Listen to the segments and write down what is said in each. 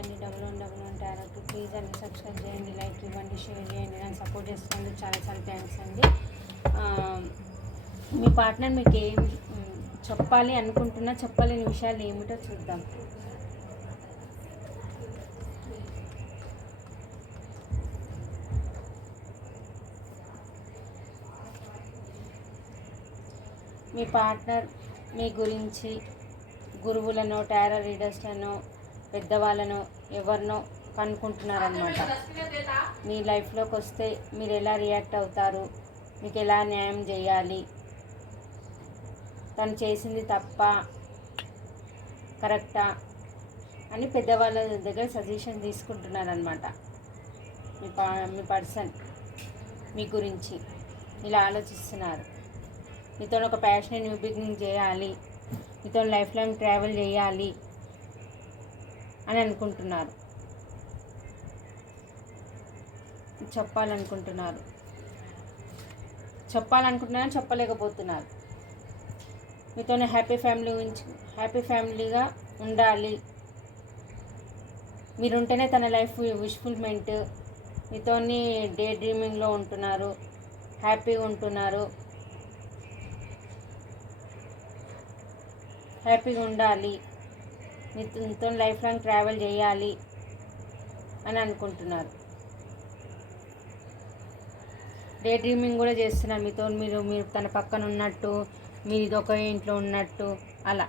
చేయండి double one double one tarot please అన్ని subscribe చేయండి లైక్ ఇవ్వండి షేర్ చేయండి నన్ను సపోర్ట్ చేస్తున్నందుకు చాలా చాలా థ్యాంక్స్ అండి. మీ పార్ట్నర్ మీకు ఏం చెప్పాలి అనుకుంటున్నా చెప్పలేని విషయాలు ఏమిటో చూద్దాం. మీ పార్ట్నర్ మీ గురించి గురువులను టారో రీడర్స్లను పెద్దవాళ్ళను ఎవరినో కనుక్కుంటున్నారనమాట మీ లైఫ్లోకి వస్తే మీరు ఎలా రియాక్ట్ అవుతారు? మీకు ఎలా న్యాయం చేయాలి? తను చేసింది తప్ప కరెక్టా? అని పెద్దవాళ్ళ దగ్గర సజెషన్ తీసుకుంటున్నారనమాట మీ పా మీ పర్సన్ మీ గురించి ఇలా ఆలోచిస్తున్నారు. మీతో ఒక ప్యాషన్ న్యూ బిగినింగ్ చేయాలి. మీతో లైఫ్ లాంగ్ ట్రావెల్ చేయాలి. అని అనుకుంటున్నారు. చెప్పాలనుకుంటున్నారు. చెప్పాలనుకుంటున్నారని చెప్పలేకపోతున్నారు. మీతోనే హ్యాపీ ఫ్యామిలీ ఉంచి హ్యాపీ ఫ్యామిలీగా ఉండాలి. మీరుంటేనే తన లైఫ్ విష్ఫుల్మెంట్ మీతోని డే డ్రీమింగ్లో ఉంటున్నారు. హ్యాపీగా ఉంటున్నారు. హ్యాపీగా ఉండాలి. మీతో లైఫ్ లాంగ్ ట్రావెల్ చేయాలి అని అనుకుంటున్నారు. డే డ్రీమింగ్ కూడా చేస్తున్నారు మీతో మీరు మీరు తన పక్కన ఉన్నట్టు మీరు ఇదొక ఇంట్లో ఉన్నట్టు అలా.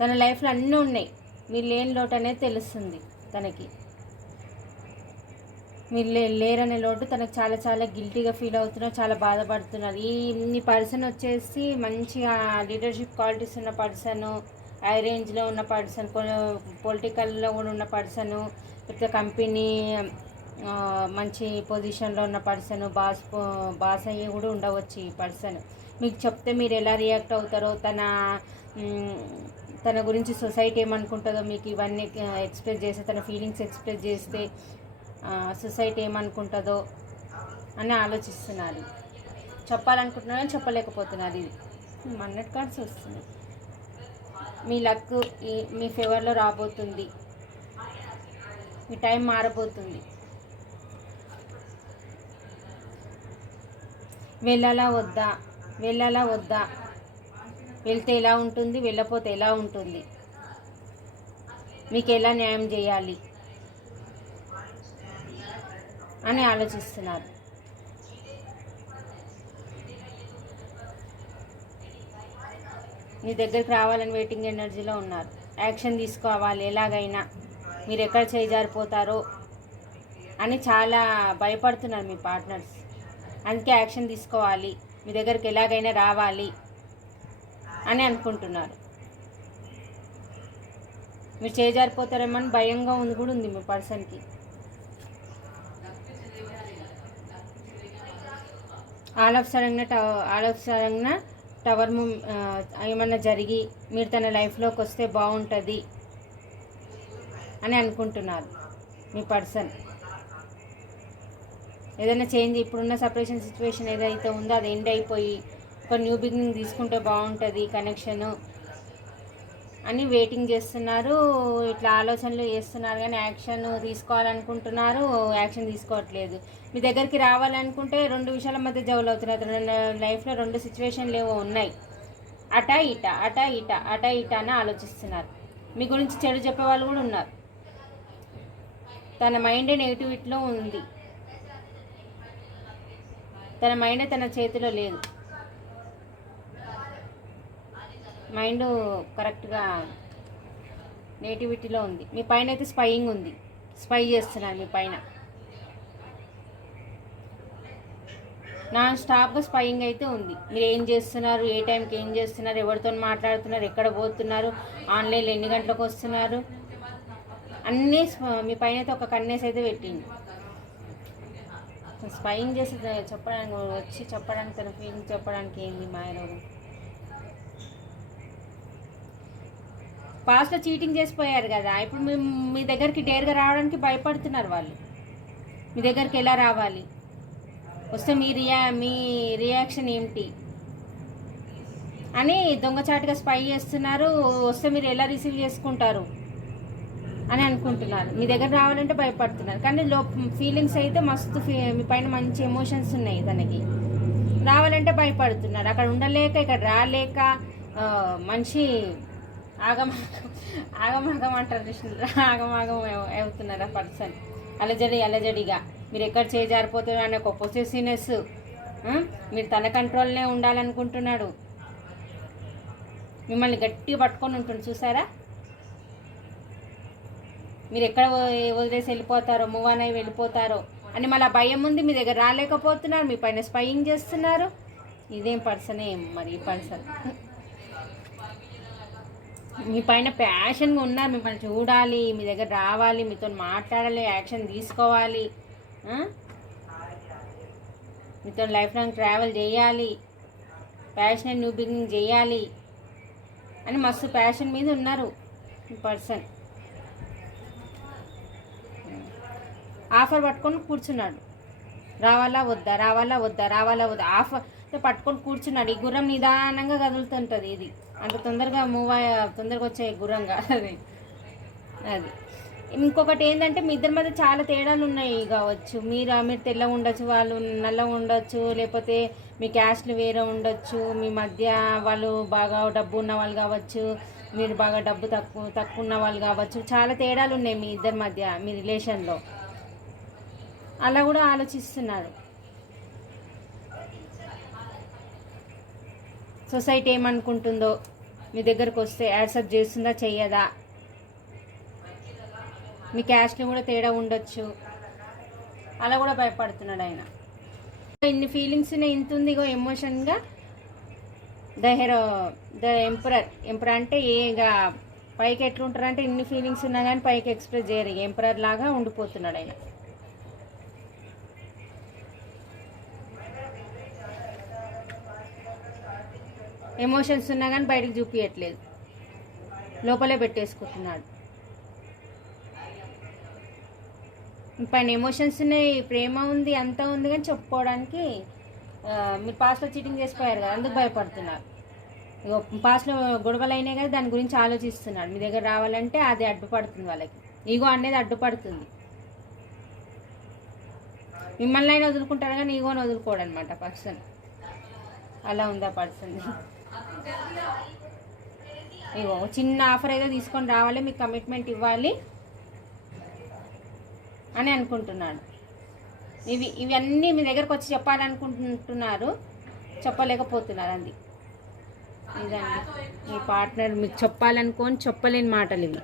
తన లైఫ్లో అన్నీ ఉన్నాయి. మీరు లేని లోటు అనేది తెలుస్తుంది తనకి. మీరు లే లేరనే లోటు తనకు చాలా చాలా గిల్టీగా ఫీల్ అవుతున్నారు చాలా బాధపడుతున్నారు. ఈ ఈ పర్సన్ వచ్చేసి మంచిగా లీడర్షిప్ క్వాలిటీస్ ఉన్న పర్సన్ హై రేంజ్లో ఉన్న పర్సన్ పొలిటికల్లో కూడా ఉన్న పర్సన్ లేకపోతే కంపెనీ మంచి పొజిషన్లో ఉన్న పర్సన్ బాస్ బాస్ అయ్యి కూడా ఉండవచ్చు ఈ పర్సన్ మీకు చెప్తే మీరు ఎలా రియాక్ట్ అవుతారో తన తన గురించి సొసైటీ ఏమనుకుంటుందో మీకు ఇవన్నీ ఎక్స్ప్రెస్ చేస్తే తన ఫీలింగ్స్ ఎక్స్ప్రెస్ చేస్తే సొసైటీ ఏమనుకుంటుందో అని ఆలోచిస్తున్నారు. చెప్పాలనుకుంటున్నాను చెప్పలేకపోతున్నారు ఇది. మన్నట్ కార్డ్స్ వస్తుంది మీ లక్ ఈ- మీ ఫేవర్లో రాబోతుంది. మీ టైం మారబోతుంది. వెళ్ళాలా వద్దా? వెళ్ళాలా వద్దా? వెళ్తే ఎలా ఉంటుంది? వెళ్ళపోతే ఎలా ఉంటుంది? మీకు ఎలా న్యాయం చేయాలి? అని ఆలోచిస్తున్నారు. మీ దగ్గరికి రావాలని వెయిటింగ్ ఎనర్జీలో ఉన్నారు. యాక్షన్ తీసుకోవాలి ఎలాగైనా. మీరు ఎక్కడ చేజారిపోతారో అని చాలా భయపడుతున్నారు మీ పార్ట్నర్స్ అందుకే యాక్షన్ తీసుకోవాలి మీ దగ్గరికి ఎలాగైనా రావాలి అని అనుకుంటున్నారు. మీరు చేజారిపోతారేమో అని భయంగా ఉంది కూడా ఉంది మీ పర్సన్కి ఆల్ ఆఫ్ సడన్గా ఆల్ ఆఫ్ సడన్గా టవర్ మూవ్ ఏమన్నా జరిగి మీరు తన లైఫ్లోకి వస్తే బాగుంటుంది అని అనుకుంటున్నారు మీ పర్సన్. ఏదైనా చేంజ్ ఇప్పుడున్న సపరేషన్ సిచ్యువేషన్ ఏదైతే ఉందో అది ఎండ్ అయిపోయి ఒక న్యూ బిగినింగ్ తీసుకుంటే బాగుంటుంది కనెక్షను అని వెయిటింగ్ చేస్తున్నారు. ఇట్లా ఆలోచనలు చేస్తున్నారు కానీ యాక్షన్ తీసుకోవాలనుకుంటున్నారు. యాక్షన్ తీసుకోవట్లేదు. మీ దగ్గరికి రావాలనుకుంటే రెండు విషయాల మధ్య జవులు అవుతున్నారు. లైఫ్లో రెండు సిచ్యువేషన్లు ఏవో ఉన్నాయి. అట ఇట అట ఇట అట ఇట అని ఆలోచిస్తున్నారు. మీ గురించి చెడు చెప్పే వాళ్ళు కూడా ఉన్నారు. తన మైండ్ నెగిటివిటీలో ఉంది. తన మైండ్ తన చేతిలో లేదు. మైండ్ కరెక్ట్గా నేటివిటీలో ఉంది. మీ పైన అయితే స్పైయింగ్ ఉంది. స్పై చేస్తున్నారు మీ పైన. నాన్ స్టాప్గా స్పైయింగ్ అయితే ఉంది. మీరు ఏం చేస్తున్నారు? ఏ టైంకి ఏం చేస్తున్నారు? ఎవరితో మాట్లాడుతున్నారు? ఎక్కడ పోతున్నారు? ఆన్లైన్లో ఎన్ని గంటలకు వస్తున్నారు? అన్నీ మీ పైన అయితే ఒక కన్నేస్ అయితే పెట్టింది. స్పైయింగ్ చేసి చెప్పడానికి వచ్చి చెప్పడానికి తన ఫీలింగ్ చెప్పడానికి ఏంది మాయరోగం పాస్ట్లో చీటింగ్ చేసిపోయారు కదా. ఇప్పుడు మీ మీ దగ్గరికి డేర్గా రావడానికి భయపడుతున్నారు వాళ్ళు. మీ దగ్గరికి ఎలా రావాలి? వస్తే మీ రియా మీ రియాక్షన్ ఏమిటి అని దొంగచాటుగా స్పై చేస్తున్నారు. వస్తే మీరు ఎలా రిసీవ్ చేసుకుంటారు? అని అనుకుంటున్నారు. మీ దగ్గర రావాలంటే భయపడుతున్నారు. కానీ లో ఫీలింగ్స్ అయితే మస్తు ఫీ మీ పైన మంచి ఎమోషన్స్ ఉన్నాయి తనకి. రావాలంటే భయపడుతున్నారు. అక్కడ ఉండలేక ఇక్కడ రాలేక మంచి మనిషి ఆగమాగం ఆగమాగం అంటారు కృష్ణుడు ఆగమాగం అవుతున్నారు ఆ పర్సన్? అలజడి అలజడిగా. మీరు ఎక్కడ చేజారిపోతున్నారు అనే ఒక పొసెసివ్నెస్ మీరు తన కంట్రోల్నే ఉండాలనుకుంటున్నాడు. మిమ్మల్ని గట్టిగా పట్టుకొని ఉంటుంది చూసారా? మీరు ఎక్కడ వదిలేసి వెళ్ళిపోతారో మూవ్ అని వెళ్ళిపోతారో అని మళ్ళీ భయం ఉంది మీ దగ్గర రాలేకపోతున్నారు మీ పైన స్పైయింగ్ చేస్తున్నారు. ఇదేం పర్సనే మరి ఈ పర్సన్ మీ పైన ప్యాషన్గా ఉన్నారు మిమ్మల్ని చూడాలి మీ దగ్గర రావాలి మీతో మాట్లాడాలి యాక్షన్ తీసుకోవాలి మీతో లైఫ్ లాంగ్ ట్రావెల్ చేయాలి ప్యాషన్ న్యూ బిగినింగ్ చేయాలి అని మస్తు ప్యాషన్ మీద ఉన్నారు పర్సన్ ఆఫర్ పట్టుకొని కూర్చున్నాడు. రావాలా వద్దా రావాలా వద్దా రావాలా వద్దా ఆఫర్ పట్టుకొని కూర్చున్నాడు ఈ గుర్రం నిదానంగా కదులుతుంటుంది ఇది. అంత తొందరగా మూవ్ తొందరగా వచ్చే గుర్రంగా అది. అది. ఇంకొకటి ఏంటంటే మీ ఇద్దరి మధ్య చాలా తేడాలు ఉన్నాయి కావచ్చు. మీరు మీరు తెల్ల ఉండొచ్చు వాళ్ళు నల్ల ఉండొచ్చు లేకపోతే మీ క్యాస్ట్లు వేరే ఉండొచ్చు మీ మధ్య వాళ్ళు బాగా డబ్బు ఉన్న వాళ్ళు కావచ్చు మీరు బాగా డబ్బు తక్కువ తక్కువ ఉన్న వాళ్ళు కావచ్చు. చాలా తేడాలు ఉన్నాయి మీ ఇద్దరి మధ్య మీ రిలేషన్లో అలా కూడా ఆలోచిస్తున్నారు. సొసైటీ ఏమనుకుంటుందో? మీ దగ్గరకు వస్తే యాక్సెప్ట్ చేస్తుందా చెయ్యదా? మీ క్యాష్లో కూడా తేడా ఉండొచ్చు. అలా కూడా భయపడుతున్నాడు ఆయన. ఇన్ని ఫీలింగ్స్ ఇంత ఉంది ego ఎమోషన్గా? The hero the emperor emperor అంటే ఏ ఇక పైకి ఎట్లుంటారంటే ఇన్ని ఫీలింగ్స్ ఉన్నా కానీ పైకి ఎక్స్ప్రెస్ చేయరు. ఎంపరర్ లాగా ఉండిపోతున్నాడు ఆయన. ఎమోషన్స్ ఉన్నా కానీ బయటకు చూపించట్లేదు లోపలే పెట్టేసుకుంటున్నాడు. పైన ఎమోషన్స్ ఉన్నాయి ప్రేమ ఉంది అంతా ఉంది కానీ చెప్పుకోవడానికి మీరు పాస్లో చీటింగ్ చేసిపోయారు కదా అందుకు భయపడుతున్నారు. ఇగో పాస్ట్లో గొడవలు అయినాయి కదా దాని గురించి ఆలోచిస్తున్నాడు. మీ దగ్గర రావాలంటే అది అడ్డుపడుతుంది వాళ్ళకి. ఈగో అనేది అడ్డుపడుతుంది. మిమ్మల్ని అయినా వదులుకుంటారు కానీ ఈగోని వదులుకోడు అనమాట పర్సన్. అలా ఉందా పర్సన్? ఇగో చిన్న ఆఫర్ ఏదో తీసుకొని రావాలి మీకు కమిట్మెంట్ ఇవ్వాలి అని అనుకుంటున్నాడు ఇవి ఇవన్నీ మీ దగ్గరకు వచ్చి చెప్పాలనుకుంటున్నారు చెప్పలేకపోతున్నారు అంది. ఇదండి. మీ పార్ట్నర్ మీకు చెప్పాలనుకోని చెప్పలేని మాటలు ఇవి.